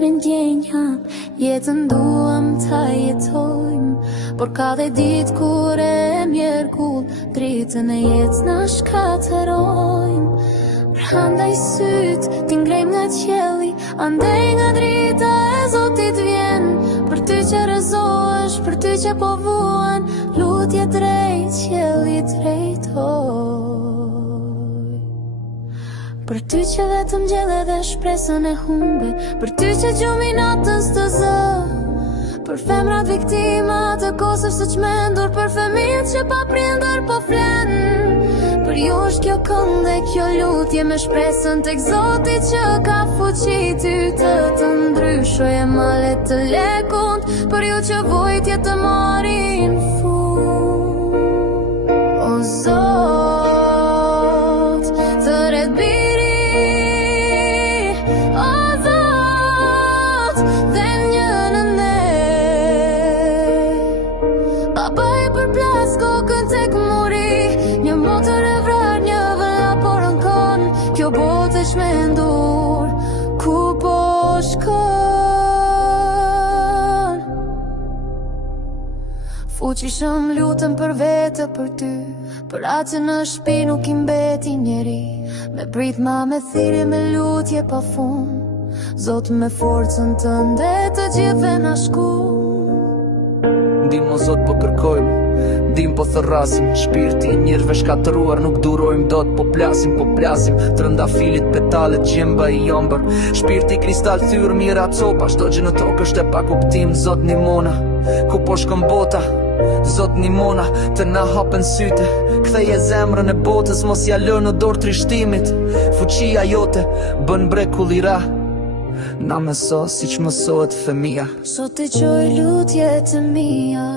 me ndjenja, jetën duam ta jetojmë, por ka dhe ditë kur e mjerkull, dritën e jetës na shkaterojmë. Prandaj sytë ti ngrejmë nga qielli, andej nga drita e Zotit vjen, për ty që rrezohesh, për ty që po vuan, lutje drejt qiellit drejtoj. Për ty që vetëm gjelle dhe shpresën e humbe, për ty që gjumi natës të zë, për femrat viktima të kosës së çmendur, për fëmijët që pa prindër po flen. Për ju është kjo këngë dhe kjo lutje me shpresën tek Zoti që ka fuqi ty të ndryshoje malet të lekund, për ju që vujtje të marrin fund. O Zot, të ret biri, o Zot, dhe një në ne. Baba e përplas kokën tek muri, një motër e vrar, një vëlla por në kon, kjo botë e shmendur, ku po shkon? Fuqishëm lutëm për vete për ty, për atë që në shtëpi nuk I mbeti njeri, me prit ma me thirrje me lutje pa fund, Zot me forcën tënde të gjithëve na shkon. Ndihmo Zot po kërkojmë, dim po thërrasim, shpirti njërve shkatëruar nuk durojmë dot, po plasim, trëndafilit petalet gjemba I jombër, shpirti kristal thyrë mira copa, shto gjë në tokë është e pa kuptim, Zot nimona, ku po shkon bota, Zot nimona, të na hapen syte, ktheje zemrën e botës, mos ja lë në dorë trishtimit, fuqia jote bën brekullira, na mëso siç mësohet fëmia. Sot të qoj lutje të mia.